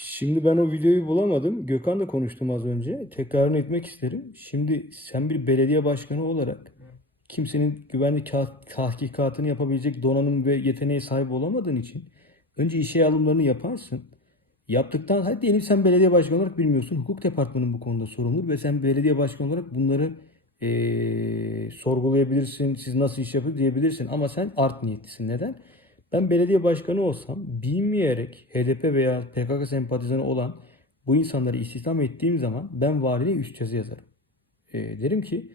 Şimdi ben o videoyu bulamadım. Gökhan'la konuştum az önce. Tekrarını etmek isterim. Şimdi sen bir belediye başkanı olarak kimsenin güvenlik tahkikatını yapabilecek donanım ve yeteneğe sahip olamadığın için önce işe alımlarını yaparsın. Yaptıktan hadi diyelim sen belediye başkanı olarak bilmiyorsun. Hukuk departmanının bu konuda sorumlu ve sen belediye başkanı olarak bunları eee, sorgulayabilirsin. Siz nasıl iş yapıyorsunuz diyebilirsin. Ama sen art niyetlisin. Neden? Ben belediye başkanı olsam bilmeyerek HDP veya PKK sempatizanı olan bu insanları istihdam ettiğim zaman ben valiliğe üst yazı yazarım. E, derim ki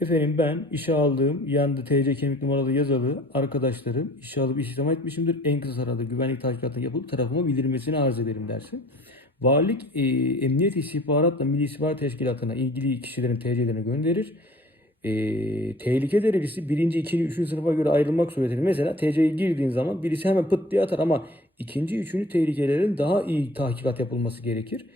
efendim ben işe aldığım yanında TC kimlik numaralı yazılı arkadaşlarım işe alıp istihdam etmişimdir. En kısa sırada güvenlik tahkikatı yapılıp tarafıma bildirilmesini arz ederim dersin. Valilik e, Emniyet İstihbaratla Milli İstihbarat Teşkilatı'na ilgili kişilerin TC'lerini gönderir e, tehlike derecesi birinci, ikinci, üçüncü sınıfa göre ayrılmak suretiyle mesela TC'ye girdiğin zaman birisi hemen pıt diye atar ama ikinci, üçüncü tehlikelerin daha iyi tahkikat yapılması gerekir.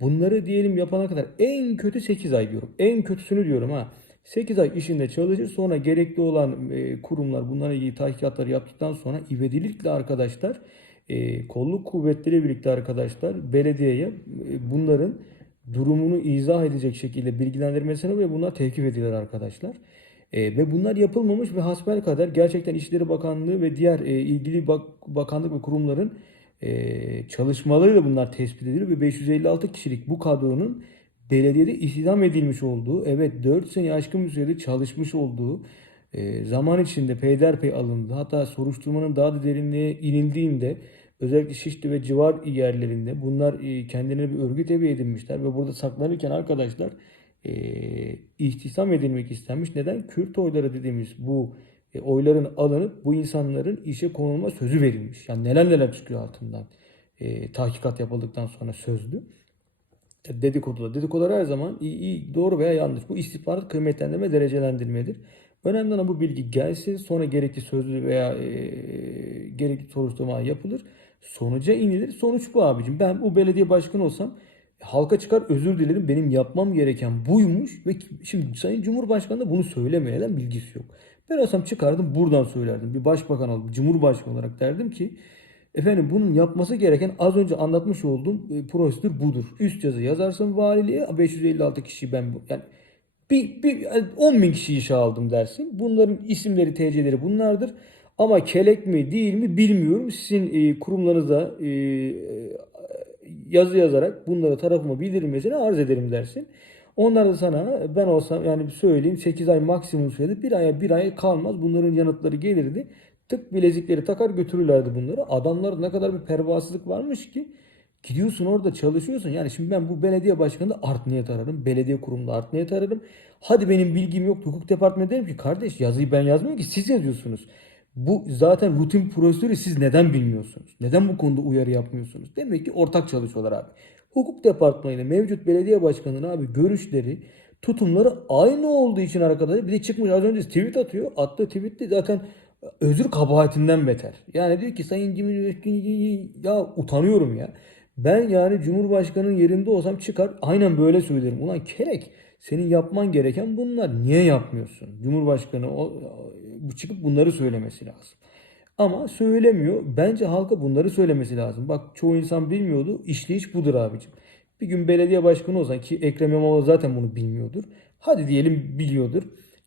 Bunları diyelim yapana kadar en kötü 8 ay diyorum. En kötüsünü diyorum ha. 8 ay işinde çalışır sonra gerekli olan e, kurumlar bunlara ilgili tahkikatları yaptıktan sonra ivedilikle arkadaşlar e, kolluk kuvvetleri birlikte arkadaşlar belediyeye e, bunların durumunu izah edecek şekilde bilgilendirmesine ve bunlar tevkif edilir arkadaşlar. E, ve bunlar yapılmamış ve hasbelkader gerçekten İçişleri Bakanlığı ve diğer e, ilgili bak, bakanlık ve kurumların e, çalışmalarıyla bunlar tespit edilir ve 556 kişilik bu kadronun belediyede istihdam edilmiş olduğu, evet 4 sene aşkın bir sürede çalışmış olduğu, e, zaman içinde peyderpey alındı. Hatta soruşturmanın daha da derinliğe inildiğinde özellikle Şişli ve civar yerlerinde bunlar e, kendilerine bir örgüt evi edinmişler ve burada saklanırken arkadaşlar e, istihdam edilmek istenmiş. Neden? Kürt oyları dediğimiz bu e, oyların alınıp bu insanların işe konulma sözü verilmiş. Yani neler neler çıkıyor altından. E, tahkikat yapıldıktan sonra sözlü. E, Dedikodular. Dedikodular her zaman iyi, iyi, doğru veya yanlış. Bu istihbarat kıymetlendirme, derecelendirmedir. Önemli olan bu bilgi gelsin. Sonra gerekli sözlü veya e, gerekli soruşturma yapılır. Sonuca inilir. Sonuç bu abicim. Ben bu belediye başkanı olsam halka çıkar özür dilerim. Benim yapmam gereken buymuş. Ve şimdi Sayın Cumhurbaşkanı da bunu söylemiyor. Neden bilgisi yok. Ben olsam çıkardım buradan söylerdim. Bir başbakan olup Cumhurbaşkanı olarak derdim ki Efendim bunun yapması gereken az önce anlatmış olduğum e, prosedür budur. Üst yazı yazarsın valiliğe 556 kişi ben bu- yani bir, bir yani 10 bin kişi işe aldım dersin. Bunların isimleri, TC'leri bunlardır. Ama kelek mi değil mi bilmiyorum. Sizin e, kurumlarınızda e, yazı yazarak bunları tarafıma bildirilmesini arz ederim dersin. Onlar da sana ben olsam yani söyleyeyim 8 ay maksimum sürede bir aya bir ay kalmaz. Bunların yanıtları gelirdi. Tık bilezikleri takar götürürlerdi bunları. Adamlar ne kadar bir pervasızlık varmış ki gidiyorsun orada çalışıyorsun. Yani şimdi ben bu belediye başkanında art niyet ararım. Belediye kurumunda art niyet ararım. Hadi benim bilgim yok. Hukuk departmanı derim ki kardeş yazıyı ben yazmıyorum ki siz yazıyorsunuz. Bu zaten rutin prosedürü siz neden bilmiyorsunuz? Neden bu konuda uyarı yapmıyorsunuz? Demek ki ortak çalışıyorlar abi. Hukuk departmanıyla mevcut belediye başkanının abi görüşleri, tutumları aynı olduğu için arkadaşlar bir de çıkmış az önce tweet atıyor. Attığı tweet de zaten özür kabahatinden beter. Yani diyor ki Sayın Cumhurbaşkanı ya utanıyorum ya. Ben yani Cumhurbaşkanının yerinde olsam çıkar aynen böyle söylerim. Ulan kerek senin yapman gereken bunlar. Niye yapmıyorsun? Cumhurbaşkanı çıkıp bunları söylemesi lazım. Ama söylemiyor. Bence halka bunları söylemesi lazım. Bak çoğu insan bilmiyordu. İşleyiş budur abicim. Bir gün belediye başkanı olsan ki Ekrem İmamoğlu zaten bunu bilmiyordur. Hadi diyelim biliyordur.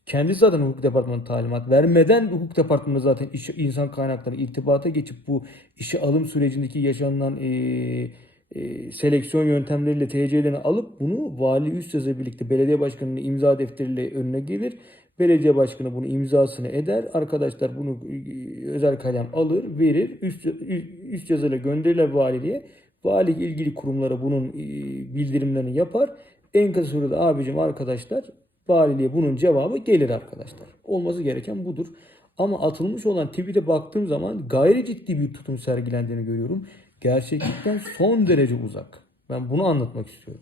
Kendisi zaten hukuk departmanı talimat vermeden hukuk departmanı zaten iş, insan kaynakları irtibata geçip bu işe alım sürecindeki yaşanılan eee, eee, seleksiyon yöntemleriyle TC'lerini alıp bunu vali üst yazı birlikte belediye başkanının imza defteriyle önüne gelir. Belediye başkanı bunu imzasını eder. Arkadaşlar bunu e, özel kalem alır, verir. Üst, üst yazıyla gönderirler valiliğe. Vali ilgili kurumlara bunun e, bildirimlerini yapar. En kısa sürede abicim arkadaşlar valiliğe bunun cevabı gelir arkadaşlar. Olması gereken budur. Ama atılmış olan tweet'e baktığım zaman gayri ciddi bir tutum sergilendiğini görüyorum. Gerçeklikten son derece uzak. Ben bunu anlatmak istiyorum.